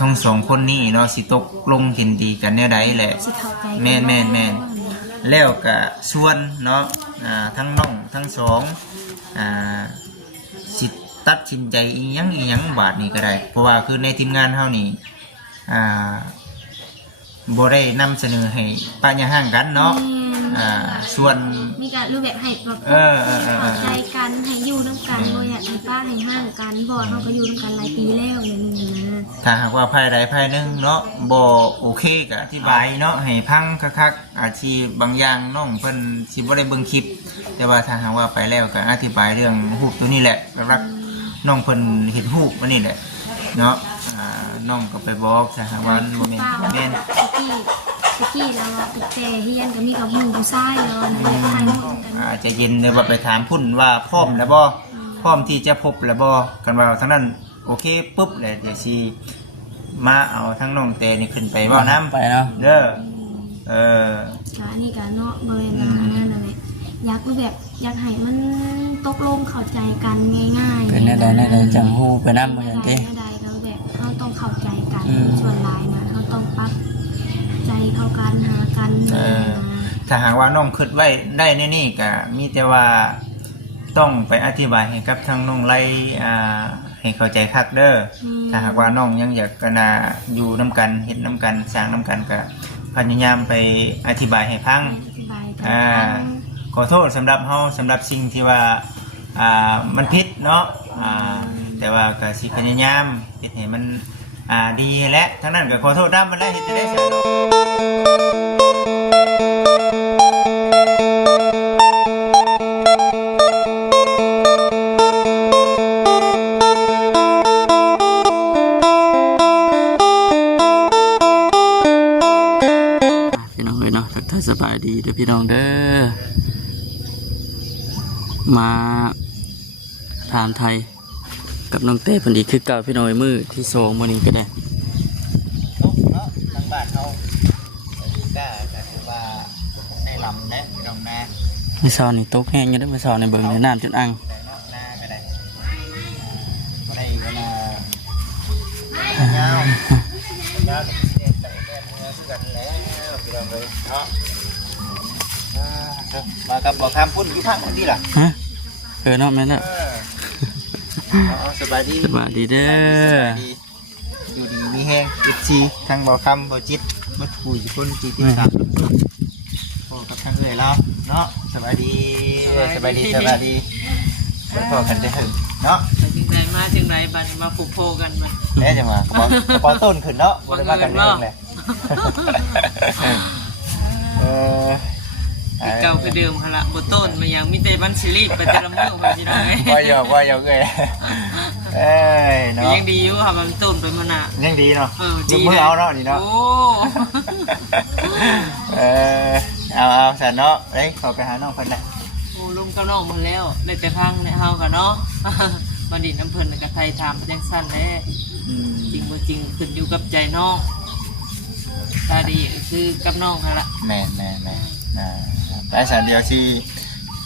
ทั้งสองคนนี้เนาะสิตกลงเห็นดีกันแนวใดแหละสิเข้าใจแม่นแล้วก็ส่วนเนาะทั้งน้องทั้งสองสิตัดสินใจอีหยังบาดนี้ก็ได้เพราะว่าคือในทีมงานเฮานี่บ่ได้นำเสนอให้ป้าอย่าห่างกันเนาะส่วนมีการรูปแบบให้แบบเข้าใจกันให้อยู่น้ำกันบ่อยากให้ป้าให้ห่างกันบ่เฮาก็อยู่น้ำกันหลายปีแล้วอย่างนี้นะถ้าหากว่าภายใดภายหนึ่งเนาะบ่โอเคก็อธิบายเนาะให้พังคักๆอาชีพบางอย่างน้องเพิ่นสิบ่ได้เบิ่งคลิปแต่ว่าถ้าหากว่าไปแล้วก็อธิบายเรื่องรูปตัวนี้แหละรักน้องเพิ่นเห็นรูปอันนี้แหละเนาะน้องก็ไปบอกสหวันบ่แม่นแม่นตะกี้เราติดแต่เฮียนก็มีกับหมู่ผู้ชายเนาะในทางกันจะเย็นเลยว่าไปถามพุ่นว่าพร้อมแล้วบ่พร้อมที่จะพบแล้วบ่กันว่าทั้งนั้นโอเคปุ๊บเลยเดี๋ยวสิมาเอาทั้งน้องเตนี่ขึ้นไปบ่น้ำไปเนาะเด้ออันนี้ก็เนาะบ่แม่นว่าอันนั้นแหละอยากรูปแบบอยากให้มันตกลงเข้าใจกันง่ายๆเป็นแน่ๆจังฮู้ไปนำเหมือนกันติเขาต้องเข้าใจกันส่วนลายนะเขาต้องปรับใจเข้ากันหากันถ้าหากว่าน้องคิดไว้ได้ในนี่ก็มีแต่ว่าต้องไปอธิบายให้กับทางน้องไล่ให้เข้าใจคักเด้อถ้าหากว่าน้องยังอยากกันอยู่น้ำกันเห็นน้ำกันสร้างน้ำกันก็พยายามไปอธิบายให้พังขอโทษสำหรับเฮาสำหรับสิ่งที่ว่ามันผิดเนาะแต่ว่าก็สิพยายามเฮ็ดให้มันดีและทั้งนั้นก็ขอโทษนำมันแล้วเฮ็ดได้ซะเนาะพี่น้องเอ้ยเนาะทักทายสบายดีเด้อพี่น้องเด้อมาถามไทยกับน้องเต้พอดีคือเก่าพี่น้อยมือที่2มื้อนี้ก็ได้ตกเนาะทางบ้านเฮาได้ก็ถือว่าได้ลำนะพี่น้องนะมื้อเช้านี่ตกแห้งอยู่เด้อมื้อเช้านี่เบิ่งน้ำจนอังนาก็ได้บ่ได้เวลายาวเด็ดแต่เมื่อคือกันแล้วพี่น้องเอ้ยเนาะมากับบ่คำพุ่นอยู่ภาคนี้ล่ะฮะเนาะแม่นเนาะสบายดีเด้ออยู่ดีมีแห้งจิตชีทางบ่อคำบ่อจิตบ่คุยคนจีติดตามโอ้กับทางเอื่อยเราเนาะสบายดีบ่พอกันได้ถึงเนาะจึงไหนมาจึงไหนบัดมาผูกโพกันมาแน่จังว่ากระเป๋าต้นขึ้นเนาะบ่ได้มากันเองแหละเก่าคือเดิมฮะละบ่ต้นมายังมีแต่บัญชีรีไปแต่ละมื้อมาสิได้ว่าหยอกเอ้ยเนาะยังดีอยู่ค่ะมันต้นไปมันน่ะยังดีเนาะดีมือเอาเนาะนี่เนาะโอ้เอาซั่นเนาะเอ้ยขอไปหาน้องเพิ่นน่ะโอ้ลุงกับน้องมันแล้วได้แต่พังในเฮาก็เนาะบัดนี้น้ำเพิ่นก็ไทยถามจังซั่นแหละจริงบ่จริงขึ้นอยู่กับใจน้องตาดีคือกับน้องหั่นล่ะแม่ไปสันเดียวสิ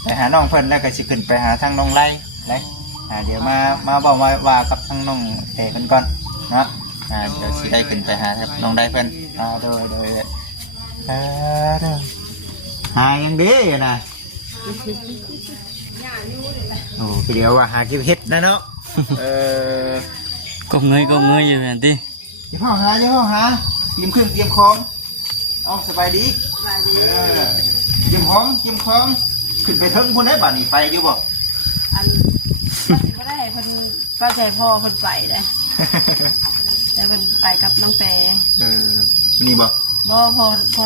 ไปหาน้องเพิ่นแล้วก็สิขึ้นไปหาทางน้องไล่เดี๋ยวมาบอกว่ากับทางน้องเตะกันก่อนเนาะเดี๋ยวสิได้ขึ้นไปหาน้องได้เพิ่นโดยหายังดีนะโอ้เดี๋ยวว่าหาเก็บเห็ดนะเนาะก็เงยอยู่นั่นติอย่าพ่อหาเตรียมเครื่องเตรียมของเอาสบายดีเตรียมของขึ้นไปถึงคนได้บัดนี้ไปอยู่บ่อันก็ได้เพิ่นป้าใจพ่อเพิ่นไปเลยแต่เพิ่นไปกับน้องเตนี่บ่พ่อ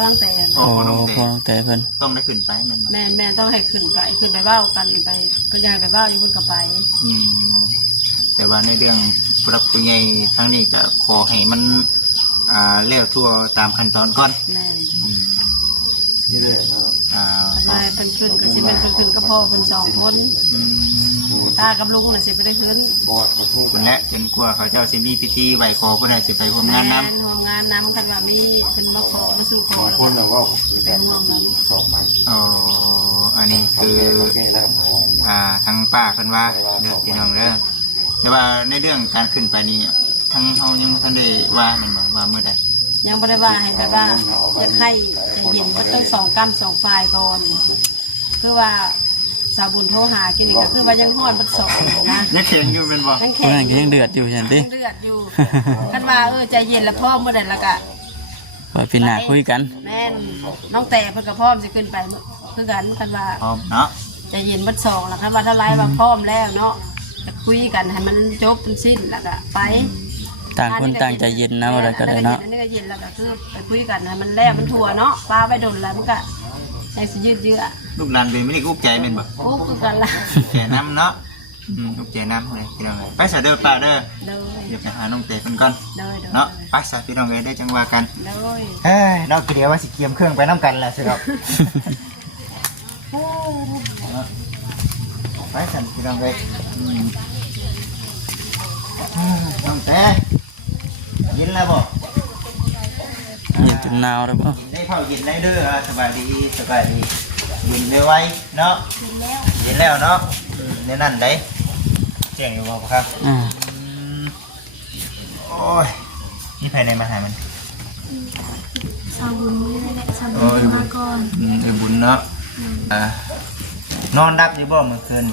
น้องเตพ่อน้องเตเพิ่นต้องได้ขึ้นไปแม่ต้องให้ขึ้นไปเว้ากันไปเพิ่นอยากไปเว้าอยู่เพิ่นก็ไปแต่ว่าในเรื่องผู้รับผู้ใหญ่ทั้งนี้ก็ขอให้มันเลี้ยวทั่วตามขั้นตอนก่อนแม่นี่เลยเป็นขึ้นก็สิเป็นขึ้นก็พ่อคน2คนตากับลุงน่ะสิไปได้ขึ้นคนและจนกลัวเขาเจ้าสิมีพิธีไหว้ขอเพื่อให้สิไปร่วมงานน้ำกันว่ามีเป็นมาขอมาสู่ขอคนแล้วก็ไปร่วมนั้นอันนี้คือทางป้าเพิ่นว่าเด้อพี่น้องเด้อแต่ว่าในเรื่องการขึ้นไปนี่ ทางเฮายังบ่ทันได้ว่าแม่นบ่ว่ามื้อใด ยังบ่ได้ว่าให้แบบว่าอยากให้ใจเย็นว่าต้อง2กรรม2ฝ่ายก่อนคือว่าสาวบุญโทรหากินนี่ก็คือว่ายังฮ้อนพัดสองนะ ยังเข็งอยู่เป็นบ่ ยัง ค แข็ น ง นั้นก็ยังเดือดอยู่ฉันติ เลือดอยู่คันว่าใจเย็นแล้วพร้อมเมื่อใดแล้วก็ ว่าพี่หน้าคุยกัน แม่นน้องแต่เพิ่นก็พร้อมสิขึ้นไปคือกันคันว่า พร้อมเนาะ ใจเย็นพัดสองแล้วคันว่าเท่าไรว่าพร้อมแล้วเนาะจะคุยกันให้มันจบเป็นสิ้นแล้วก็ไป ต่างคนต่างใจเย็นนะว่าอะไรก็ได้เนาะ อันนี้ก็เย็นแล้วก็คือไปคุยกันให้มันแล้วมันทั่วเนาะปลาไปโดนแล้วมันก็ใจสิยืดเยื้อ ลูกหลานเป็นไม่ได้กุ๊กใจแม่นบ่ โอ้คือกันละ แก่น้ำเนาะกุ๊กใจน้ำเลยพี่น้องเอ้ยไปซะเด้อป้าเด้อ เลย เดี๋ยวไปหาน้องเต๋เพิ่นก่อน เลย เนาะไปซะพี่น้องเอ้ยได้จังว่ากัน เลย เฮ้ยนอกเดียวว่าสิเกียมเครื่องไปน้ำกันแหละสิครับ ไปสันพี่น้องเอ้ยน้องเต๋ยินแล้วบ่ เย็นจนหนาวแล้วบ่ ได้เผายินได้เด้อสบายดีสบายดียินไวๆเนาะยินแล้วเนาะในนั่นได้เจียงอยู่บ่ครับ โอ้ยนี่ภายในมาหามัน สาวบุญนี่แหละสาวบุญมาก่อน บุญเนาะนอนรับอยู่บ่เมื่อคืน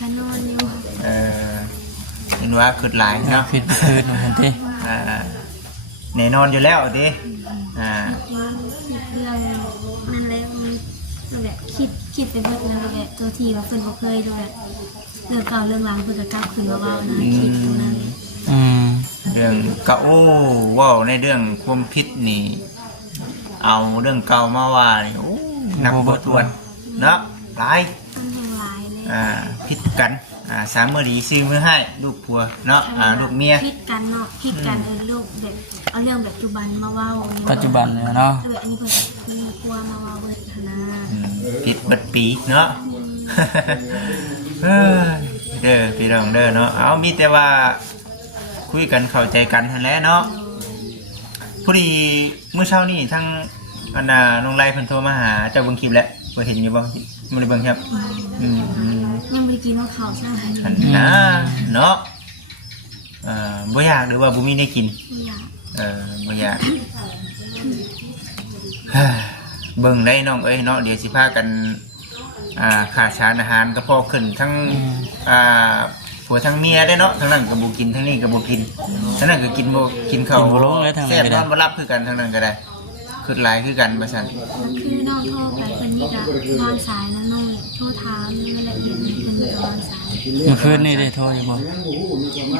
ก็นอนอยู่ เห็นว่าคืดหลายเนาะ คิดคืนว่าฉันติ แน่นอนอยู่แล้วดิ ว่าเรื่องนั่นแล้วมันแบบคิดไปเบิดแล้วแบบตัวที่ว่าเพิ่นบ่เคยดูแบบเรื่องเก่าเรื่องหลังเพิ่นก็กลับขึ้นมาเว้านะคิดตรงนั้น เรื่องเก่าว้าวในเรื่องความผิดนี่ เอาเรื่องเก่ามาว่านี่โอ้นักบทวนเนาะหลาย มันแห่งหลายเลย ผิดกันสามมือดีซื้อมือให้ลูกผัวเนาะลูกเมีย คิดกันเนาะคิดกันลูกแบบเอาเรื่องปัจจุบันมาเว้า ปัจจุบันเนี่ยเนาะ อันนี้เพิ่นคือกลัวมาเว้าเบิดนะ ผิดเบัดปีเนาะ เอ้ยเด้อพี่น้องเด้อเนาะเอามีแต่ว่าคุยกันเข้าใจกันนั่นแหละเนาะพอดีเมื่อเช้านี้ทั้งอันน่ะน้องไล่เพิ่นโทรมาหาเจ้าเบิ่งคลิปแล้วเพิ่นเห็นอยู่บ่บ่ได้เบิ่งครับยังไม่ได้กินข้าวใช่ไหม อันนะเนาะบ่อยากหรือว่าบ่มีได้กิน ไม่อยาก บ่อยาก เบิ่งได้น้องเอ้ยเนาะเดี๋ยวสิพากันขาดสารอาหารก็พอขึ้นทั้งผัวทั้งเมียได้เนาะทั้งนั้นก็บ่กินทั้งนี้ก็บ่กินทั้งนั้นก็กินบ่กินข้าว กินบ่ลงเลยทาง แซ่ นั้น บ ก็ น ได้ อนบ่หลับคือกันทั้งนั้นก็ได้คือหลายคือกันว่าซั่น คือน้องโทรไปเป็นนี่ก็นอนสายนะน้องโทรถามไม่ละเอียดเป็นนอนสาย เมื่อคืนนี่ได้โทรอยู่บ่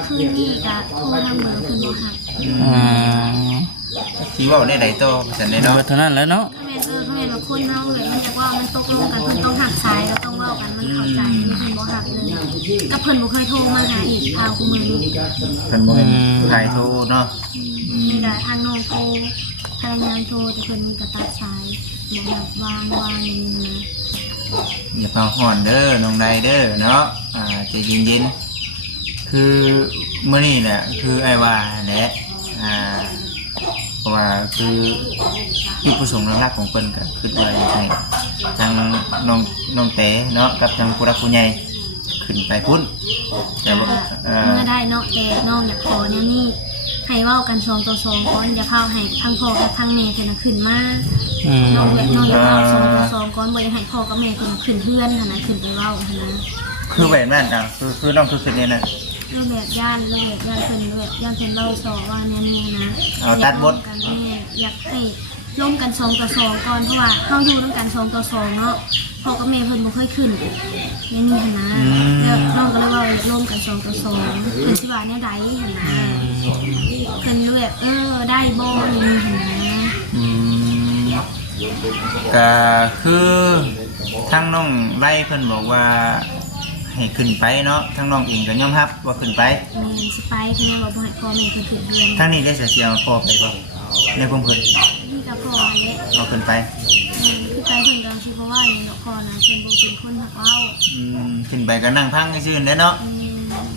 คืนนี้ก็โทรทำเบอร์คุณบ่หัก สิเว้าได้หลายโตว่าซั่นได้เนาะ เท่านั้นแหล้วเนาะ เขาเห็นว่าคนเฮาเลยมันจะว่ามันตกลงกันเพิ่นต้องหักสายแล้วต้องเว้ากันมันเข้าใจมันเพิ่นบ่หักเลยกับเพิ่นบ่เคยโทรมาหาอีกทางคู่มือนี้ เพิ่นบ่แม่นใครโทรเนาะ มีแต่ทางน้องโทรพยายามโทรแต่เพิ่นมีกระตัดสายแบบวางอย่างนี้นะ อย่าเผาฮ้อนเด้อน้องใดเด้อเนาะใจเย็นๆคือมื้อนี้น่ะคือไอ้ว่าแหละเพราะว่าคือจุดประสงค์หลักของเพิ่นก็คือว่าอยากให้ทางน้องเต๋เนาะกับทางผู้รักผู้ใหญ่ขึ้นไปพุ่นแต่ว่าเมื่อได้เนาะแต่น้องอยากขอเนี่ยนี่ให้เว้ากัน2 ต่อ 2ก่อนอย่าเข้าให้ทั้งพ่อและทั้งแม่เพิ่นขึ้นมาน้องแบบน้องอยากเว้า2 ต่อ 2ก่อนบ่อยากให้พ่อกับแม่เพิ่นขึ้นเฮือนหั่นน่ะขึ้นไปเว้าหั่นนะ คือแบบนั้นคือน้องคือเนี่ยนะ เรื่องแบบย่านเรื่องแบบย่านเพิ่นแบบย่านเพิ่นเล่าสอว่าเนี่ยนะ เอาตัดบท กันแม่อยากให้ร่วมกัน2 ต่อ 2ก่อนเพราะว่าเฮาอยู่ร่วมกัน2 ต่อ 2เนาะพ่อกับแม่เพิ่นบ่เคยขึ้นเนี่ยนี่หั่นนะแล้วน้องก็เลยว่าร่วมกัน2 ต่อ 2เพิ่นสิว่าแนวใดหั่นนะเพิ่นแบบได้บ่นี่หั่นนะ ก็คือทั้งน้องไล่เพิ่นบอกว่าให้ขึ้นไปเนาะทั้งน้องเองก็ยอมรับว่าขึ้นไป แม่สิไปเพิ่นว่าบ่ให้พ่อแม่เพิ่นขึ้นเรือน ทั้งนี้ได้เสียพ่อไปบ่ในพงเพิ่น นี่ก็พ่อแหละ เอาขึ้นไป คือไปเพิ่นก็สิเพราะว่าอย่างเนาะพ่อนะเพิ่นบ่เป็นคนหักเว้า ขึ้นไปก็นั่งพังซื่อๆเนาะ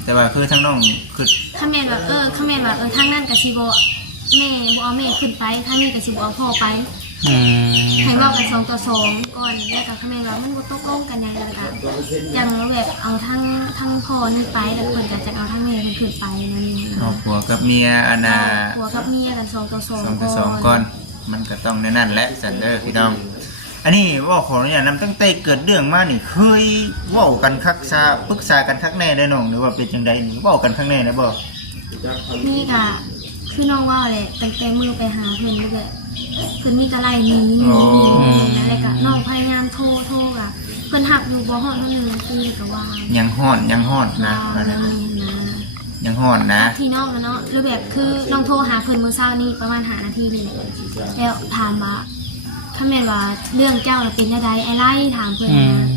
แต่ว่าคือทั้งน้องคือ ถ้าแม่นว่าทางนั้นก็สิบ่แม่บ่เอาแม่ขึ้นไปทางนี้ก็สิบ่เอาพ่อไป ให้เว้ากัน2 ต่อ 2ก่อนแล้วก็คำว่ามันบ่ตกลงกันยังแล้วก็จังแบบเอาทั้งพ่อนี่ไปแล้วเพิ่นก็จะเอาทั้งแม่เพิ่นขึ้นไปนั่นนี่ เอาผัวกับเมียอันน่ะ ผัวกับเมียกัน2 ต่อ 2 2 ต่อ 2ก่อนมันก็ต้องในนั่นแหละซันเดอร์พี่น้องอันนี้เว่าขออนุญาตนำตั้งแต่เกิดเรื่องมานี่เคยเว้ากันคักซาปรึกษากันคักแน่ได้น้องหรือว่าเป็นจังไดนี่เว้ากันคักแน่ได้บ่ นี่ก็คือน้องว่าแหละตั้งแต่มือไปหาเพิ่นนี่แหละเพิ่นมีก็ไล่หนีอะไรก็น้องพยายามโทรก็เพิ่นหักอยู่บ่ฮอด1 ปีก็ว่า ยังฮ้อนนะ ว่าแล้วนี่นะ ยังฮ้อนนะ ที่น้องนะเนาะหรือแบบคือน้องโทรหาเพิ่นมื้อเช้านี้ประมาณ5 นาทีนี่แหละแล้วถามว่าถ้าแม่นว่าเรื่องเจ้าน่ะเป็นจังไดไอ้ไล่ถามเพิ่นนะ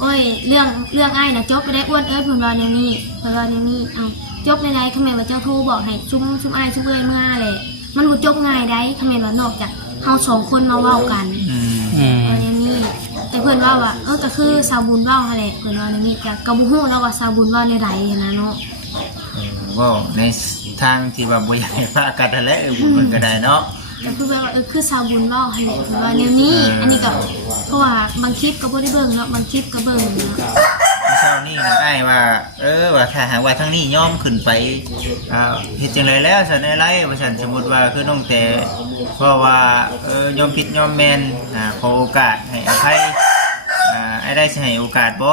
โอ้ยเรื่องอ้ายน่ะจบไปได้อ้วนเอ้ยเพิ่นว่าแนวนี้เพิ่นว่าแนวนี้เอ้าจบได้ไดถ้าแม่นว่าเจ้าโทรบอกให้ซุ่มอ้ายซุ่มเอ้ยเมื่อแหละมันบ่จบง่ายได้ถ้าแม่นว่านอกจากเฮา2 คนมาเว้ากันว่าแนวนี้แต่เพิ่นว่าก็คือสาวบุญเว้าหั่นแหละเพิ่นว่าแนวนี้ก็บ่ฮู้แล้วว่าสาวบุญว่าแนวใดนะเนาะ เว้าในทางที่ว่าบ่อยากให้พากันนั่นแหละบุญมันก็ได้เนาะ ก็คือแบบว่าคือสาวบุญเว้าหั่นแหละเพิ่นว่าแนวนี้อันนี้ก็เพราะว่าบางคลิปก็บ่ได้เบิ่งเนาะบางคลิปก็เบิ่งเนาะ เช้านี่นะอ้ายว่าว่าถ้าหากว่าทางนี้ยอมขึ้นไปเฮ็ดจังไดแล้วซั่นได้ไรว่าซั่นสมมุติว่าคือน้องแต่เพราะว่ายอมผิดยอมแม่นขอโอกาสให้อภัยไอ้ได้สิให้โอกาสบ่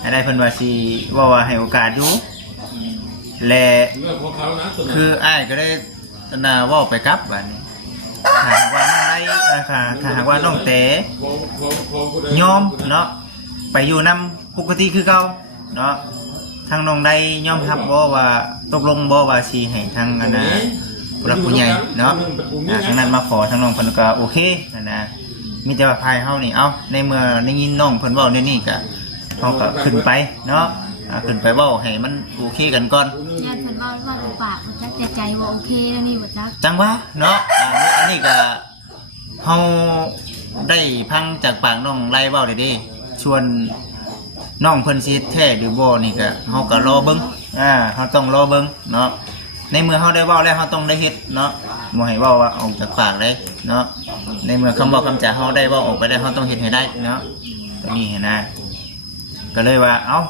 ไอ้ได้เพิ่นว่าสิว่าให้โอกาสอยู่และคืออ้ายก็ได้เว้าไปกลับบัดนี้ถ้าหากว่าน้องได้ถ้าหากว่าน้องแต่ยอมเนาะไปอยู่นำปกติคือเก่าเนาะทางน้องได้ยอมรับบ่ว่าตกลงบ่ว่าสิให้ทางผู้หลักผู้ใหญ่เนาะทางนั้นมาขอทางน้องเพิ่นก็โอเคนะมีแต่ว่าภายเฮานี่เอาในเมื่อได้ยินน้องเพิ่นเว้าในนี้ก็เฮาก็ขึ้นไปเนาะขึ้นไปเว้าให้มันโอเคกันก่อน ญาติเพิ่นเว้าตัวปากจักแต่ใจว่าโอเคแล้วนี่บ่จัก จังว่าเนาะอันนี้ก็เฮาได้พังจากปากน้องไล่เว้าได้เด้ชวนน้องเพิ่นสิแท้หรือบ่นี่ก็เฮาก็รอเบิ่งเฮาต้องรอเบิ่งเนาะในเมื่อเฮาได้เว้าแล้วเฮาต้องได้เฮ็ดเนาะบ่ให้เว้าว่าออกจากปากเลยเนาะในเมื่อคำบอกคำจาเฮาได้เว้าออกไปได้เฮาต้องเฮ็ดให้ได้เนาะตัวนี้นะก็เลยว่าเอ้า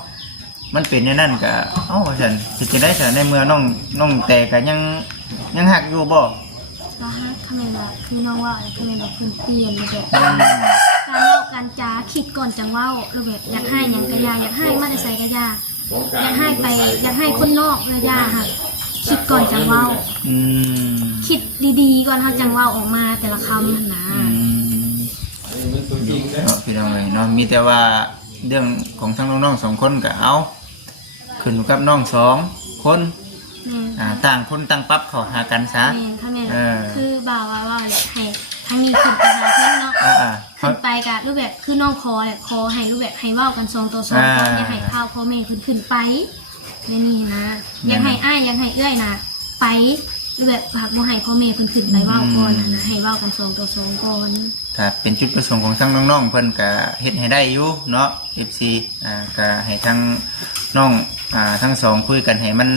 มันเป็นอย่างนั้นก็เอ้าว่าซั่นสิจะได้ซะในเมื่อน้องแต่ก็ยังฮักอยู่บ่ ว่าฮักคำแม่นว่าคือน้องว่าคำแม่นว่าเพิ่นเปลี่ยนแบบการเว้าการจาคิดก่อนจังเว้าหรือแบบอยากให้หยังก็อยากให้มาได้ใส่ก็อยากให้ไปอยากให้คนนอกเลยค่ะคิดก่อนจังเว้าคิดดีๆก่อนเฮาจังเว้าออกมาแต่ละคำหั่นนะ พี่น้องเลยเนาะมีแต่ว่าเรื่องของทั้งน้องๆ2 คนก็เอาขึ้นอยู่กับน้อง2 คนต่างคนต่างปรับเข้าหากันซะ แม่คือบ่าวว่าให้ทางนี้ขึ้นไปหาเพิ่นเนาะขึ้นไปกะรูปแบบคือน้องขอให้รูปแบบให้เว้ากัน2 ต่อ 2ก่อนอย่าให้ข้าวพ่อแม่ขึ้นไปในนี่นะอยากให้อ้ายอยากให้เอื้อยนะไปรูปแบบหากบ่ให้พ่อแม่ขึ้นไปเว้าก่อนนะให้เว้ากัน2 ต่อ 2ก่อนถ้าเป็นจุดประสงค์ของทั้งน้องๆเพิ่นก็เฮ็ดให้ได้อยู่เนาะ FC ก็ให้ทั้งน้องทั้ง2คุยกันให้มัน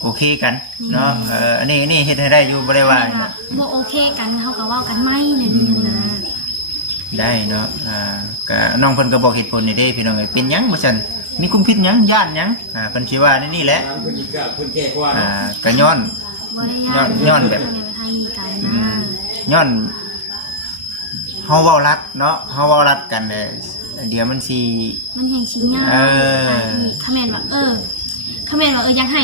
โอเคกันเนาะอันนี้เฮ็ดให้ได้อยู่บ่ได้ว่าบ่โอเคกันเฮาก็เว้ากันไม่นี่นะได้เนาะก็น้องเพิ่นก็บอกเหตุผลนี่เด้พี่น้องเอ้ยเป็นหยังบ่ซั่นมีคุมพิษหยังย่านหยังเพิ่นสิว่านี่แหละก็ย้อนแบบย้อนเฮาเว้ารัดเนาะเฮาเว้ารัดกันเดี๋ยวมันแห่งสิง่ายคอมเมนต์ว่าคอมเมนต์ว่ายังใ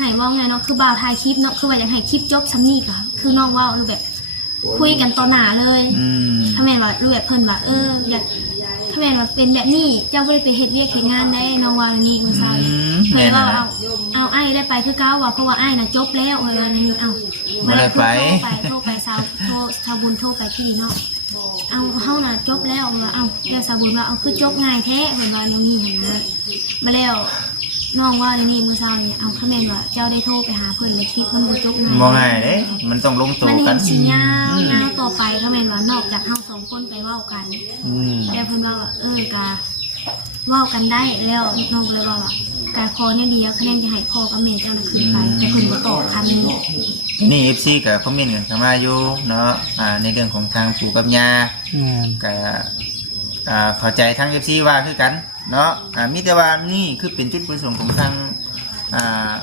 ห้มองไงเนาะคือบ่าวถ่ายคลิปเนาะคือว่ายังให้คลิปจบซ้ำนี่ก็คือน้องเว้ารูปแบบคุยกันต่อหน้าเลยคอมเมนต์ว่ารูปแบบเพิ่นว่าอยากคอมเมนต์ว่าเป็นแบบนี้เจ้าบ่ได้ไปเฮ็ดเวียกเฮ็ดงานได้น้องว่านี่มื้อเช้าเพิ่นว่าเอาอ้ายได้ไปคือเก่าว่าเพราะว่าอ้ายน่ะจบแล้วนี่บ่ได้ไปโทรไปสาวบุญโทรไปที่เนาะเอาเฮาน่ะจบแล้วแล้วสาวบุญว่าคือจบง่ายแท้เพิ่นว่าอย่างนี้หั่นนะมาแล้วน้องว่านี่มื้อเช้านี่คอมเมนต์ว่าเจ้าได้โทรไปหาเพิ่นในคลิปมันบ่จบง่ายบ่ง่ายเด้มันต้องลงตัวกันสิยาวต่อไปคอมเมนต์ว่านอกจากเฮา2 คนไปเว้ากันแล้วเพิ่นว่าก็ เว้ากันได้แล้วน้องก็เลยว่าการขอเนี่ยดีคะแนนจะให้พ่อกับแม่เจ้าน่ะคืนไปแต่เพิ่นบ่ตอบคำนี้ นี่ FC ก็คอมเมนต์กันเข้ามาอยู่เนาะในเรื่องของทางปู่กับย่า ก็เข้าใจทั้ง FC ว่าคือกันเนาะมีแต่ว่านี่คือเป็นจุดประสงค์ของทาง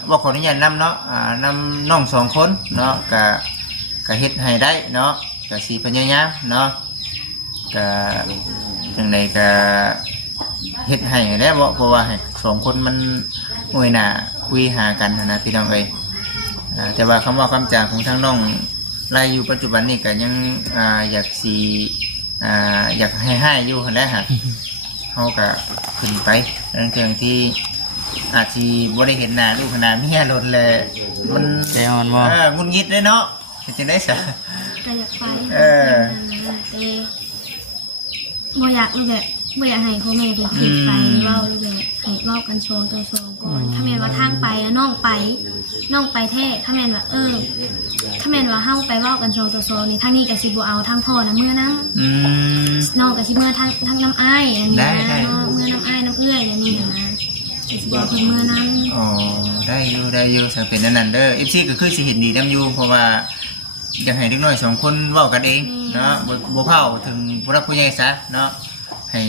บอกขออนุญาตนำเนาะนำน้องสองคนเนาะก็เฮ็ดให้ได้เนาะก็สิพยายามเนาะก็จังไดก็เฮ็ดให้ได้บ่เพราะว่าให้สองคนมันโอยหน้าคุยหากันนะพี่น้องเอ้ยแต่ว่าคำว่าคำจาของทางน้องไล่อยู่ปัจจุบันนี่ก็ยังอยากสิอยากให้อยู่หั่นแหละฮะ เฮาก็ขึ้นไปเรื่องที่อาจสิบ่ได้เห็นหน้าลูกหน้าเมียโดนเลยมัน ใจอ่อนบ่ งุนงิดเลยเนาะเป็นจังได๋ซะ ก็อยากไปบ่อยากเลยแบบบ่อยากให้พ่อแม่เป็นผิดไปเว้าเลยแบบให้เว้ากัน2 ต่อ 2ก่อนถ้าแม่นว่าทางไปแล้วน้องไปแท้ถ้าแม่นว่าถ้าแม่นว่าเฮาไปเว้ากัน2 ต่อ 2นี่ทางนี้ก็สิบ่เอาทางพ่อนะเมื่อนํน้องก็สิเมื่อทางน้ำอ้ายอันนี้นะเนาะเมื่อน้ำอ้ายน้ำเอื้อยอันนี้นะสิบ่เพิ่นเมื่อนํ อ๋อได้อยู่ถ้าเป็นอันนั้นเด้อ FC ก็คือสิเห็นดีนํอยู่เพราะว่าอยากให้เด็กน้อย2คนเว้ากันเองเนาะบ่เผาถึงผู้รักผู้ใหญ่ซะเนาะให้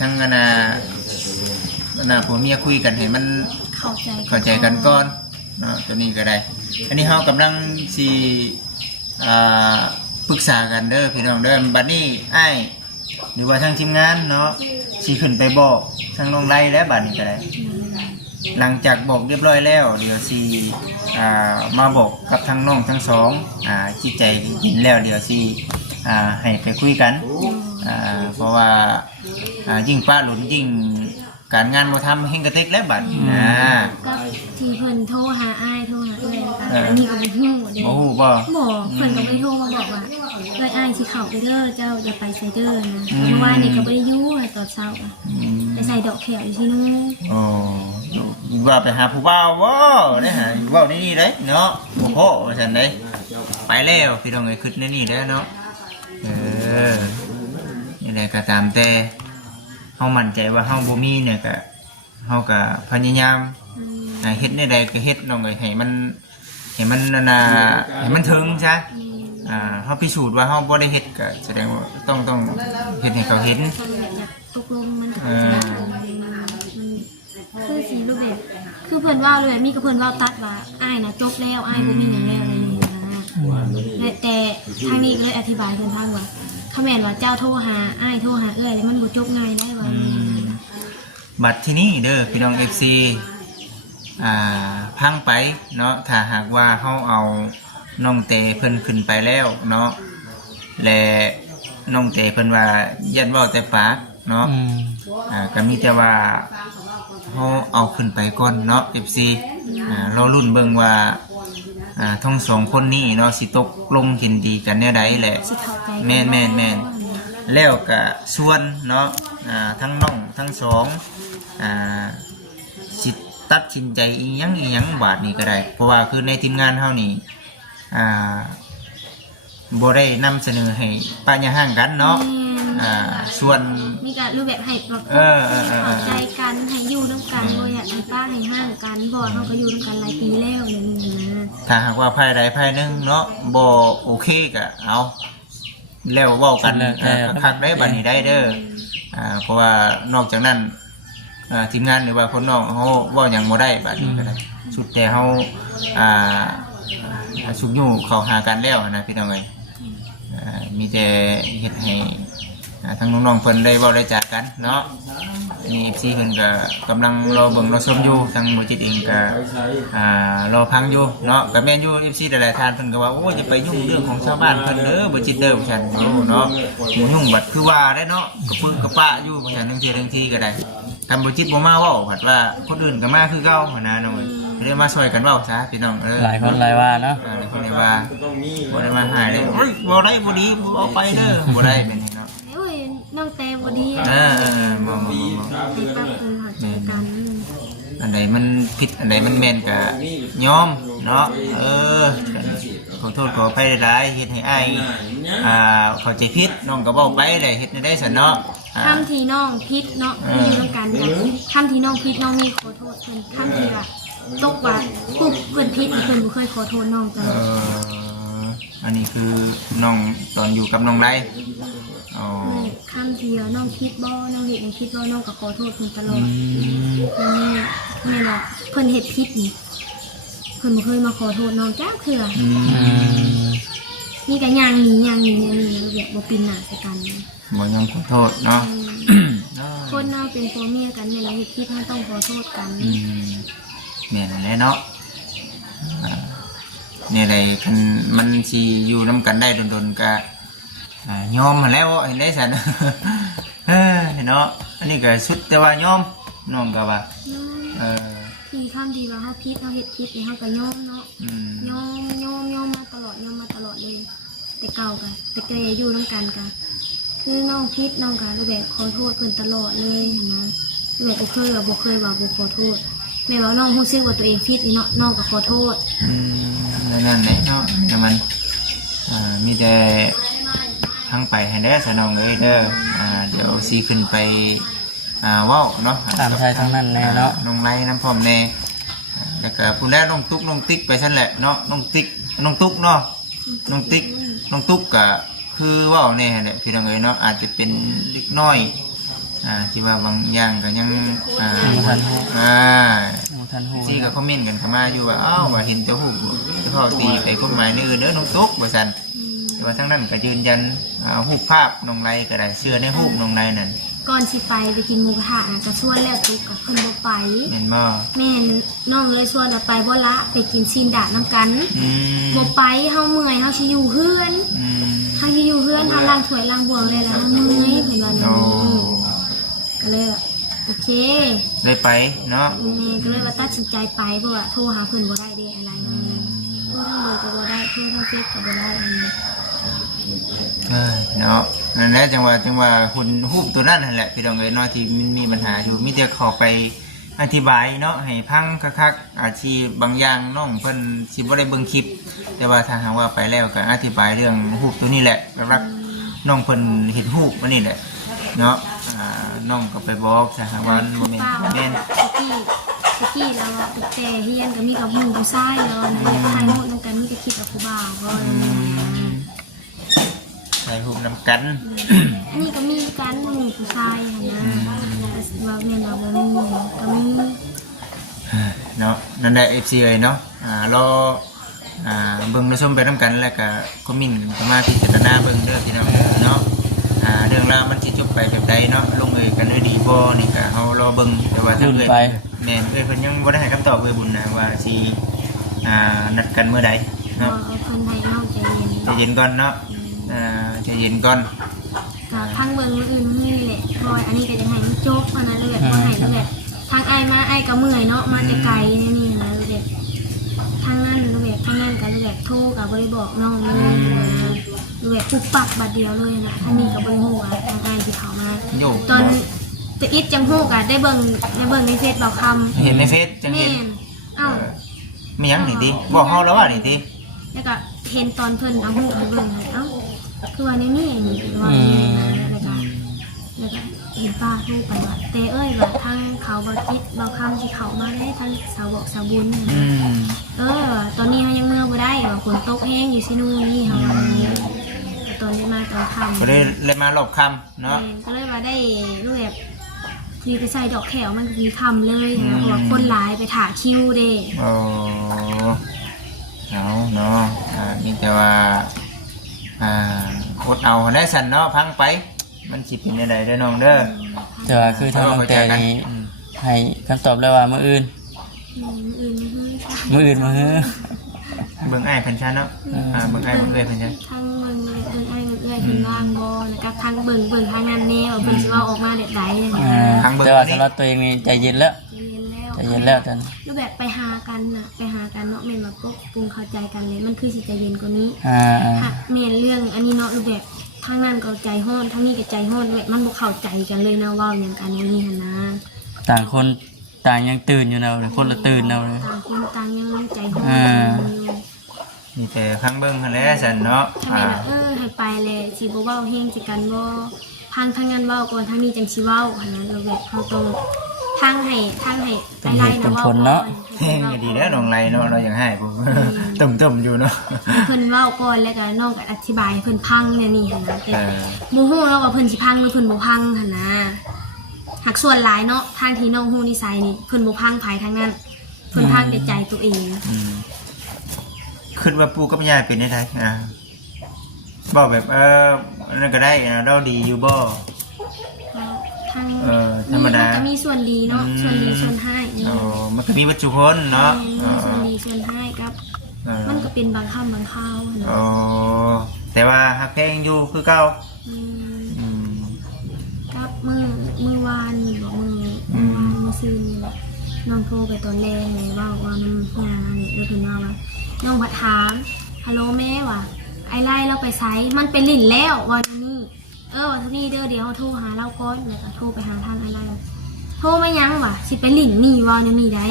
ทั้งผัวเมียคุยกันให้มัน เข้าใจกันก่อนเนาะตัวนี้ก็ได้ อันนี้เฮากำลังสิปรึกษากันเด้อพี่น้องเด้อบัดนี้อ้ายหรือว่าทางทีมงานเนาะสิขึ้นไปบอกทางน้องไล่แล้วบัดนี้ก็ได้ หลังจากบอกเรียบร้อยแล้วเดี๋ยวสิมาบอกกับทางน้องทั้งสองจิตใจเห็นแล้วเดี๋ยวสิให้ไปคุยกันเพราะว่ายิ่งป้าหลุนยิ่งการงานบ่ทำเฮงกระเทกแล้วบัดนี้นะ ก็ที่เพิ่นโทรหาอ้ายโทรหาเอื้อยแล้วกันอันนี้ก็บ่ฮู้เด้ โอ้บ่ บอกเพิ่นก็บ่ได้โทรมาบอกว่าเอ้ยอ้ายสิเข้าไปเด้อเจ้าอย่าไปไสเด้อนะเมื่อวานนี่ก็บ่ได้อยู่ตอนเช้าไปใส่ดอกแขวอยู่ที่นู้น โอ้ว่าไปหาผู้บ่าวบ่ได้หาเว้านี่เด้เนาะบ่พอว่าซั่นเด้ไปแล้วพี่น้องเอ้ยคิดในนี่เด้เนาะนี่แหละก็ตามแต่เฮามั่นใจว่าเฮาบ่มีเนี่ยก็เฮาก็พยายามเฮ็ดในใดก็เฮ็ดน้องเอ้ยให้มันให้มันถึงซะเฮาพิสูจน์ว่าเฮาบ่ได้เฮ็ดก็แสดงว่าต้องเฮ็ดให้เขาเห็น อยากตกลงมันคือสีรูปแบบคือเพิ่นว่าเลยมีกับเพิ่นว่าตัดว่าอ้ายน่ะจบแล้วอ้ายบ่มีหยังแล้วอะไรอย่างเงี้ยนะแต่ทางนี้ก็เลยอธิบายเพิ่นทางว่าเขาแม่นว่าเจ้าโทรหาอ้ายโทรหาเอื้อยแล้วมันบ่จบง่ายได้ว่า บัดที่นี่เด้อพี่น้อง FC พังไปเนาะถ้าหากว่าเฮาเอาน้องเตเพิ่นขึ้นไปแล้วเนาะและน้องเตเพิ่นว่ายันเว้าแต่ปากเนาะก็มีแต่ว่าเฮาเอาขึ้นไปก่อนเนาะ FC เราลุ้นเบิ่งว่าทั้งสองคนนี้เนาะสิตกลงเห็นดีกันแนวใดแหละ สิเข้าใจ แม่นแล้วก็ส่วนเนาะทั้งน้องทั้งสองสิตัดสินใจอีหยังบาดนี้ก็ได้เพราะว่าคือในทีมงานเฮานี่บ่ได้นำเสนอให้ป้าย่าห่างกันเนาะส่วน มีการรูปแบบให้แบบเข้าใจกันให้อยู่ร่วมกันบ่อยากให้ป้าให้ห่างกันบ่เฮาก็อยู่ร่วมกันหลายปีแล้วอย่างนี้นะ ถ้าหากว่าภายใดภายหนึงเนาะบ่โอเคก็เอาแล้วเว้ากันคักได้บัดนี้ได้เด้อเพราะว่านอกจากนั้นทีมงานหรือว่าคนนอกเฮาเว้าหยังบ่ได้บัดนี้ก็ได้สุดแต่เฮาสุกอยู่เข้าหากันแล้วนะพี่น้องเอ้ยมีแต่เฮ็ดให้ทั้งน้องๆเพิ่นได้เว้าได้จากกันเนาะนี่ FC เพิ่นก็กำลังรอเบิ่งรอชมอยู่ทางบ่จิตเองก็รอฟังอยู่เนาะก็แม่นอยู่ FC หลายๆท่านเพิ่นก็ว่าโอ้อย่าไปยุ่งเรื่องของชาวบ้านเพิ่นเด้อบ่จิตเด้อว่าซั่นเนาะยุ่งบัดคือว่าได้เนาะกระปึกกระปะอยู่ว่าซั่นจังซี่ก็ได้ทำบ่จิตบ่มาเว้าผัดว่าคนอื่นก็มาคือเก่าหั่นนะน้องเด้มาช่วยกันเว้าซะพี่น้องหลายคนหลายว่าเนาะหลายคนได้ว่าบ่ได้มาหายเลยเฮ้ยบ่ได้บ่ดีบ่เอาไปเด้อบ่ได้แม่นเนาะ โอ้ยน้องแต่บ่ดี บ่ ให้ป้าเพิ่นเข้าใจกัน อันใดมันผิดอันใดมันแม่นก็ยอมเนาะขอโทษขออภัยหลายๆเฮ็ดให้อ้ายเข้าใจผิดน้องก็เว้าไปได้เฮ็ดได้ซั่นเนาะ คำที่น้องพิษเนาะอยู่ด้วยกันเนี่ยคำที่น้องพิษน้องมีขอโทษเพิ่นคำที่ว่าตกว่าปุ๊บเพิ่นพิษเพิ่นบ่เคยขอโทษน้องตลอด อันนี้คือน้องตอนอยู่กับน้องไรอ๋อ คำที่ว่าน้องพิษบ่น้องเฮ็ดให้พิษบ่น้องก็ขอโทษเพิ่นตลอดแม่ล่ะเพิ่นเฮ็ดพิษนี่เพิ่นบ่เคยมาขอโทษน้องจ้าเทื่อนี่ก็ย่างหนีแบบบ่ปินหน้าใส่กัน บ่ยอมขอโทษเนาะ คนเราเป็นผัวเมียกันเนี่ยเราเฮ็ดผิดเราต้องขอโทษกัน แม่นแหละเนาะเนี่ยใดคันมันสิอยู่นํกันได้ดนๆก็ยอมมาแล้วเห็นได้ซั่น เนาะอันนี้ก็สุดแต่ว่ายอมน้องก็ว่าที่คำดีว่าเขาผิดเขาเฮ็ดผิดนี่เขาก็ยอมเนาะยอมมาตลอดเลย แต่เก่ากันแต่แกอยู่นํกันกันคือน้องพิษน้องก็แบบขอโทษเพิ่นตลอดเลยเห็นไหมแบบบ่เคยว่าบ่ขอโทษแม่ว่าน้องรู้สึกว่าตัวเองผิดนี่เนาะน้องก็ขอโทษนั่นแหละเนาะแต่มันมีแต่ทั้งไปให้ได้สนองเลยเด้อเดี๋ยวสิขึ้นไปเว้าเนาะถามไทยทั้งนั้นแน่เนาะน้องไรน้ำพร้อมแน่แล้วก็ผู้แรกน้องตุ๊กน้องติ๊กไปซั่นแหละเนาะน้องตุ๊กเนาะน้องตุ๊กก็คือว่าแน่แหละพี่น้องเอ้ยเนาะอาจจะเป็นเล็กน้อยที่ว่าบางอย่างก็ยังที่ก็คอมเมนต์กันเข้ามาอยู่ว่าอ้าวว่าเห็นเจ้าหูเจ้าตีไปคนหมายนี่เด้อน้องตุ๊กว่าซั่นแต่ว่าทั้งนั้นก็ยืนยันรูปภาพน้องไรก็ได้เชื่อในรูปน้องไรนั่นก่อนสิไปกินหมูกระทะนะจะชวนแล้วตุ๊กกับเพิ่นบ่ไปแม่นบ่แม่นน้องเลยชวนไปบ่ละไปกินซีนดาดน้ำกันบ่ไปเฮาเมื่อยเฮาสิอยู่เฮือนเฮาสิอยู่เฮือนเฮาล้างถ้วยล้างบ่วงเลยแล้วเมื่อยเพิ่นว่าอย่างนี้ก็เลยโอเคเลยไปเนาะก็เลยว่าตัดสินใจไปเพราะว่าโทรหาเพิ่นบ่ได้เด้อะไรโทรทางเบอร์ก็บ่ได้โทรทางเฟซก็บ่ได้เนาะนั่นแหละจังว่าหุ่นรูปตัวนั้นนั่นแหละพี่น้องเอ้ยเนาะที่มันมีปัญหาอยู่มีแต่ขอไปอธิบายเนาะให้พังคักๆอาชีพบางอย่างน้องเพิ่นสิบ่ได้เบิ่งคลิปแต่ว่าถ้าหากว่าไปแล้วก็อธิบายเรื่องรูปตัวนี้แหละรักน้องเพิ่นเห็นรูปอันนี้แหละเนาะน้องก็ไปบอกซะว่าบ่แม่นสกี้แล้วแต่เฮียนก็มีกับหมู่ผู้ชายแล้วนะทางโน้นกันมีแต่คิดกับผู้บ่าวก็ใส่หูน้ำกันนี่ก็มีกันหมู่ผู้ชายนะว่าแม่เราบ่มีก็มีเนาะนั่นแหละ FC เอ้ยเนาะรอเบิ่งชมไปนำกันแล้วก็คอมเมนต์เข้ามาพิจารณาเบิ่งเด้อพี่น้องเนาะเรื่องราวมันสิจบไปแบบใดเนาะลงเอยกันได้ดีบ่นี่ก็เฮารอเบิ่งแต่ว่าถ้าเกิดแม่นเพิ่นยังบ่ได้ให้คำตอบบุญนะว่าสินัดกันเมื่อใดเนาะเพิ่นให้น้องใจเย็นก่อนเนาะใจเย็นก่อนทางเบิ่งอื่นนี่แหละพอยอันนี้ก็จะให้มันจบอันนั้นเลยบ่ให้เลยทางไอ้มาไอ้ก็เมื่อยเนาะมาแต่ไกลนี่นะเลยทางนั้นเลยทางนั้นก็เลยโทรก็บ่ได้บอกน้องเลยเลยปุ๊บปักบัดเดียวเลยนะทางนี้ก็บ่ได้ฮู้ว่าทางไอ้ที่เข้ามาตอนตะอิดจังฮู้ก็ได้เบิ่งในเฟซเบาคำเห็นในเฟซจังเห็นไม่ยังนี่ติบอกเฮาแล้วว่านี่ติแล้วก็เห็นตอนเพิ่นเอาฮู้ไปเบิ่งคือว่านี่ว่าแล้วก็เห็นป้าทูไปว่าแต่ว่าทางเขาบ่จิตบ่คำที่เขามาได้ทางสาวบอกสาวบุญตอนนี้เขายังเมื่อบ่ได้ว่าฝนตกแห้งอยู่ซินู่นนี่เฮาตอนได้มาตอนค่ำก็ได้มารอบค่ำเนาะก็เลยว่าได้รูปแบบคือไปใส่ดอกแขวมันคือค่ำเลยเพราะว่าคนหลายไปถ่าคิวเด้เนาะมีแต่ว่าอดเอาได้สั่นเนาะพังไปมันสิเป็นยังไงเด้อน้องเด้อแต่ว่าคือทางน้องแต่นี้ให้คำตอบแล้วว่ามื้ออื่นมาฮื้อเบิ่งอ้ายเพิ่นชันเนาะเบิ่งอ้ายเบิ่งเอ้ยเพิ่นชันทางเบิ่งอ้ายเบิ่งเอ้ยเพิ่นว่างบ่แล้วก็ทางเบิ่งทางนั้นแน่ว่าเพิ่นสิว่าออกมาแบบใดแต่ว่าสำหรับตัวเองนี่ใจเย็นแล้วจันรูปแบบไปหากันเนาะแม่นว่าก็ปรุงเข้าใจกันเลยมันคือสิใจเย็นกว่านี้แม่นเรื่องอันนี้เนาะรูปแบบทางนั้นก็ใจฮ้อนทางนี้ก็ใจฮ้อนแบบมันบ่เข้าใจกันเลยนะว่าอย่างกันอย่างนี้หั่นนะต่างคนต่างยังตื่นอยู่นะคนละตื่นนะต่างคนต่างยังใจฮ้อนนี่แต่พังเบิ่งหั่นแหละซั่นเนาะให้ไปเลยสิบ่เว้าเฮงสิกันบ่พ ทางนั้นเว้าก่อนทางนี้จังสิเว้าหั่นนะเราแบบเขาต้องทางให้ไล่นะเว้าก่อน แห้งก็ดีแล้วน้องไรเนาะเราอยากให้ผมต้มอยู่เนาะ เพิ่นเว้าก่อนแล้วก็น้องก็อธิบายให้เพิ่นพังเนี่ยนี่หั่นนะแต่ เออ บ่ฮู้แล้วว่าเพิ่นสิพังหรือเพิ่นบ่พังหั่นนะหักส่วนหลายเนาะทางที่น้องฮู้นิสัยนี่เพิ่นบ่พังไผทางนั้นเพิ่นพังแต่ใจตัวเอง คิดว่าปู่กับย่าเป็นได้บอกแบบนั่นก็ได้นะเราดีอยู่บ่ ทาง ธรรมดา ก็มีส่วนดีเนาะส่วนดีส่วนให้นี่ มันก็มีวัตถุคนเนาะ ส่วนดีส่วนให้ครับ มันก็เป็นบางค่ำบางคราวเนาะ แต่ว่าฮักเพลงอยู่คือเก่า ครับมือวานบอกมือซื้อนี่แหละน้องโทรไปตอนแรกเลยว่ามันงานนี่เลยเพิ่นว่าน้องผัดถามฮัลโหลแม่ว่ะไอ้ไล่เราไปไซมันเป็นลิ่นแล้ววันนี้วันนี้เดี๋ยวโทรหาเราก่อนแล้วก็โทรไปหาทางไอ้ไล่โทรไม่ยั้งว่ะสิไปลิ่นนี่ว่าเนี่ยมีได้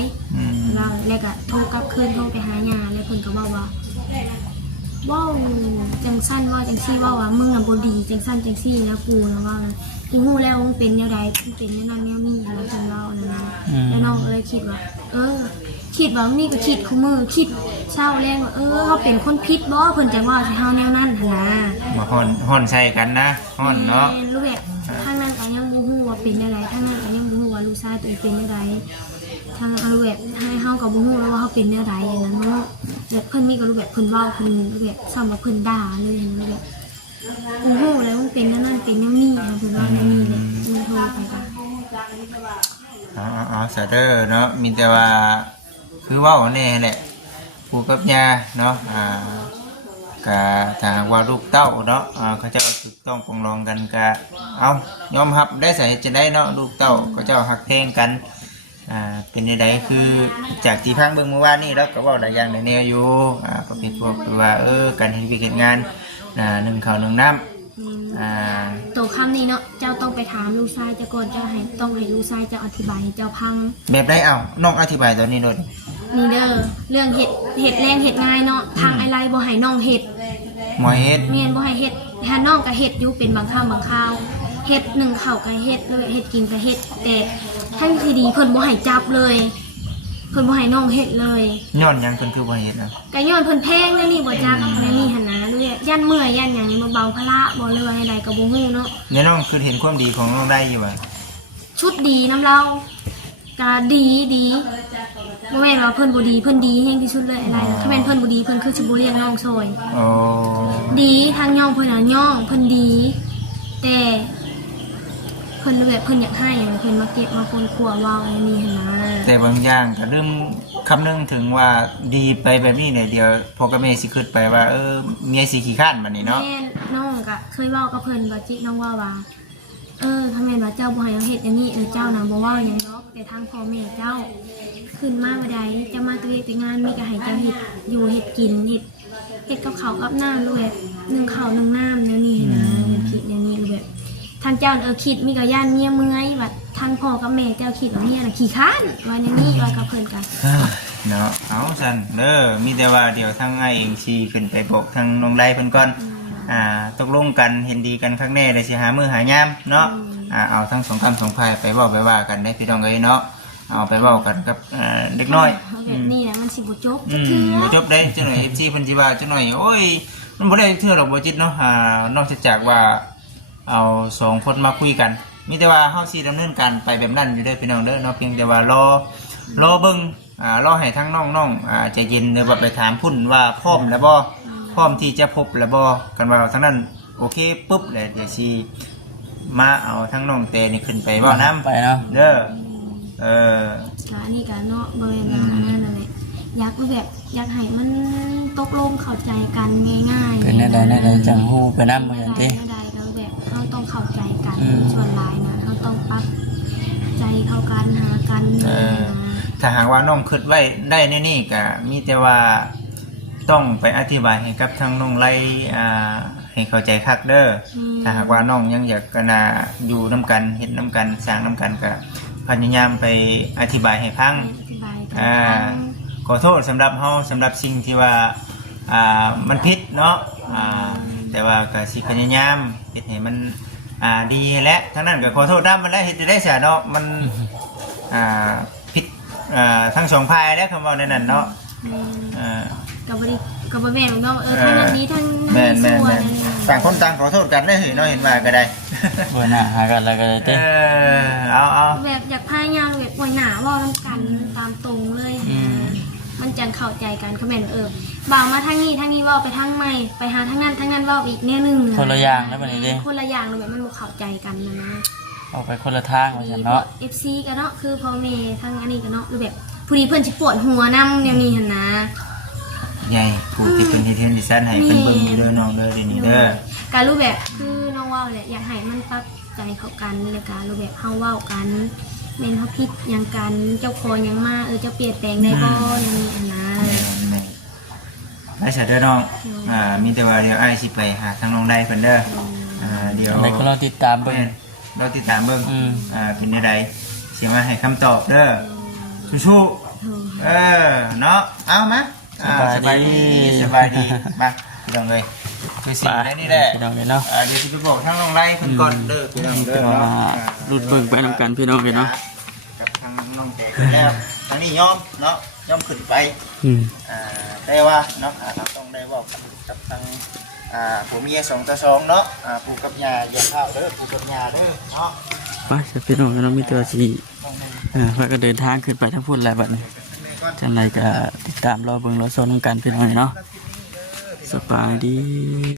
เราแล้วก็โทรกลับคืนโทรไปหายาแล้วเพิ่นก็บอกว่าว้าวจังสั้นว่าจังซี่ว่ามึงน่ะบ่ดีจังสั้นจังซี่นะกูนะว่ากูฮู้แล้วมึงเป็นแนวใดมึงเป็นแนวนั้นแนวนี้แล้วจังเรานะแล้วน้องก็เลยคิดว่าคิดว่านี่ก็คิดคู่มือคิดเช้าแรงว่าเขาเป็นคนผิดบ่เพิ่นจังว่าสิเฮาแนวนั้นหั่นนะ มาห่อนใส่กันนะห่อนเนาะ รู้แบบทางนั้นก็ยังบ่ฮู้ว่าเป็นแนวใดทางนั้นก็ยังบ่ฮู้ว่าลูกชายตัวเองเป็นแนวใดทางเอาแบบให้เฮาก็บ่ฮู้แล้วว่าเขาเป็นแนวใดอย่างนั้นเนาะแบบเพิ่นมีก็รู้แบบเพิ่นเว้าเพิ่นแบบซ้ำว่าเพิ่นด่าเลยอย่างนั้นแบบโอ้โหแล้วมันเป็นนั่นเป็นนั่นนี่นะคือว่านี่แหละมันโทรไปกัน สาเดอร์เนาะมีแต่ว่าคือว่าแน่แหละปู่กับย่าเนาะกะถ้าว่าลูกเต้าเนาะเขาเจ้าถูกต้องปองรองกันกะเอายอมรับได้ใส่จะได้เนาะลูกเต้าเขาเจ้าหักเพลงกันเป็นใดๆคือจากที่พังเบิ่งเมื่อวานนี่แล้วก็ว่าหลายอย่างในแนวอยู่ประเภทพวกว่าการเห็นวิกฤตงานหนึ่งข่าวหนึ่งน้ำ ตัวคำนี้เนาะเจ้าต้องไปถามลูกชายเจ้าก่อนเจ้าต้องให้ลูกชายเจ้าอธิบายให้เจ้าพัง แบบได้เอาน้องอธิบายตอนนี้เลย นี่เด้อเรื่องเห็ดแรงเห็ดง่ายเนาะทางไอไลบ่ให้น้องเห็ด หมอเฮ็ด เมียนบ่ให้เห็ดถ้าน้องก็เห็ดอยู่เป็นบางข้าวบางข้าวเห็ดหนึ่งข้าวก็เห็ดเลยเห็ดกินก็เห็ดแต่ทั้งที่ดีเพิ่นบ่ให้จับเลยเพิ่นบ่ให้น้องเห็ดเลย ย้อนยังเพิ่นคือบ่เฮ็ดนะ ก็ย้อนเพิ่นแพงนั่นนี่บ่จักนั่นนี่หั่นนะด้วยย่านเมื่อยย่านหยังนี่มาเบาภาระบ่เลยว่าให้ใดก็บ่ฮู้เนาะ เนี่ยน้องคือเห็นความดีของน้องได้อยู่บ่ ชุดดีน้ำเราก็ดีบ่แม่นว่าเพิ่นบ่ดีเพิ่นดีแฮงที่สุดเลยอะไรนะถ้าแม่นเพิ่นบ่ดีเพิ่นคือสิบ่เลี้ยงน้องซอย โอ้ ดีทางย่องเพิ่นน่ะย่องเพิ่นดี แต่เพิ่นแบบเพิ่นอยากให้เพิ่นมาเก็บมาคนขัวเว้าอันนี้หั่นนะ แต่บางอย่างก็ลืมคำนึงถึงว่าดีไปแบบนี้เนี่ยเดี๋ยวพ่อกับแม่สิคิดไปว่าเมียสิขี้ข้านบัดนี้เนาะ แม่น้องก็เคยเว้ากับเพิ่นว่าจิน้องว่าถ้าแม่นว่าเจ้าบ่ให้เฮ็ดอย่างนี้เจ้าน่ะบ่เว้าหยังดอกแต่ทางพ่อแม่เจ้าขึ้นมาบ่ได้จะมาตัวเองแต่งานมีก็ให้เจ้าเฮ็ดอยู่เฮ็ดกินเฮ็ดกับข้าวกับน้ำด้วยนึ่งข้าวนึ่งน้ำแนวนี้นะคิดแนวนี้แบบทางเจ้าคิดมีก็ย่านเมียเมื่อยว่าทางพ่อกับแม่เจ้าคิดว่าเมียน่ะขี้ค้านว่าอย่างนี้ว่ากับเพิ่นกัน เนาะเอาซั่นเด้อมีแต่ว่าเดี๋ยวทางไอ้เองสิขึ้นไปบอกทางน้องไดเพิ่นก่อนตกลงกันเห็นดีกันข้างแน่ได้สิหามื้อหายามเนาะเอาทั้งสองคำสองพายไปเว้าไปว่ากันได้พี่น้องเอ้ยเนาะเอาไปเว้ากันกับเด็กน้อย แบบนี้นะมันสิบ่จบจักเทื่อ บ่จบได้จังหน่อย FC เพิ่นสิว่าจังหน่อยโอ้ยมันบ่ได้เทื่อหรอกบ่จิตเนาะนอกจากว่าเอาสองคนมาคุยกันมีแต่ว่าเฮาสิดำเนินการไปแบบนั้นอยู่เด้อพี่น้องเด้อเนาะเพียงแต่ว่ารอเบิ่งรอให้ทั้งน้องใจเย็นเด้อว่าไปถามพุ่นว่าพร้อมแล้วบ่พร้อมที่จะพบแล้วบ่กันว่าทั้งนั้นโอเคปุ๊บแล้วเดี๋ยวสิมาเอาทั้งน้องเตนี่ขึ้นไปเว้านํ ไปเนาะ เด้อค่ะนี่ก็เนาะบ่แม่นว่าอันนั้นนั่นแหละอยากแบบอยากให้มันตกลงเข้าใจกันง่ายๆ เป็นแน่ใดจังฮู้ไปนำเหมือนติ ใดก็แบบเราต้องเข้าใจกันส่วนหลายนะเราต้องปรับใจเข้ากันหากัน ถ้าหากว่าน้องคิดไว้ได้ในนี่ก็มีแต่ว่าต้องไปอธิบายให้กับทางน้องไล่ให้เข้าใจคักเด้อถ้าหากว่าน้องยังอยากกันอยู่น้ำกันเฮ็ดน้ำกันสร้างน้ำกันก็พยายามไปอธิบายให้ฟังขอโทษสำหรับเฮาสำหรับสิ่งที่ว่ามันผิดเนาะแต่ว่าก็สิพยายามเฮ็ดให้มัน ดีและทั้งนั้นก็ขอโทษนำมันแล้วเฮ็ดจะได้เสียเนาะมันผิดทั้งสองฝ่ายแล้วคำเว้าในนั้นเนาะกับบ่ได้กับบ่แม่นเนาะทางนั้นดีทางนั้น แม่น ชั่ว ต่างคนต่างขอโทษกันได้เนาะเห็นว่าก็ได้ บ่น่าหากันแล้วก็ได้เต้ เอา แบบอยากพายาวแบบบ่หนาเว้านำกันตามตรงเลยมันจังเข้าใจกันคอมเมนต์บ่าวมาทางนี้เว้าไปทางใหม่ไปหาทางนั้นเว้าอีกแนวนึง คนละอย่างแล้วบัดนี้เด้ คนละอย่างเลยแบบมันบ่เข้าใจกันนะ ออกไปคนละทางว่าซั่นเนาะ FC กันเนาะคือพ่อแม่ทางอันนี้กันเนาะหรือแบบผู้นี้เพิ่นสิปวดหัวนำแนวนี้หั่นนะ ใหญ่ผู้ที่เป็นที่เทนดิซันให้เป็นเบิ่งเด้อน้องเด้อนี่เด้อ การรู้แบบคือน้องเว้าแหละอยากให้มันปรับใจเข้ากันแล้วการรู้แบบเฮาเว้ากันแม่นเฮาผิดหยังกันเจ้าคอหยังมาเจ้าเปลี่ยนแปลงได้บ่อย่างนี้หั่นนะ ได้เสร็จเด้อน้องมีแต่ว่าเดี๋ยวไอ้สิไปหาทางน้องได้เพิ่นเด้อเดี๋ยว อะไรก็รอติดตามเบิ่ง เราติดตามเบิ่งเป็นได้ใดสิมาให้คำตอบเด้อสู้ๆเนาะเอามาสบายดีมาพี่น้องเลยคือสิ่งได้นี่แหละ พี่น้องเลยเนาะ เดี๋ยวสิไปบอกทางน้องไล่เพิ่นก่อนเด้อพี่น้องเด้อเนาะ รุดเบิ่งไปนำกันพี่น้องเลยเนาะ กับทางน้องแก่แล้วทางนี้ยอมเนาะยอมขึ้นไป ได้ว่าเนาะเราต้องได้บอกกับทางผัวเมีย2 ต่อ 2เนาะปู่กับย่าอย่าเข้าเด้อปู่กับย่าเด้อเนาะ ไปจะพี่น้องเรามีตัวสีเพื่อก็เดินทางขึ้นไปทั้งพุ่นแล้วบัดนี้จังไรก็ติดตามรอเบิ่งรอซ้อนกันพี่น้องเนาะสบายดี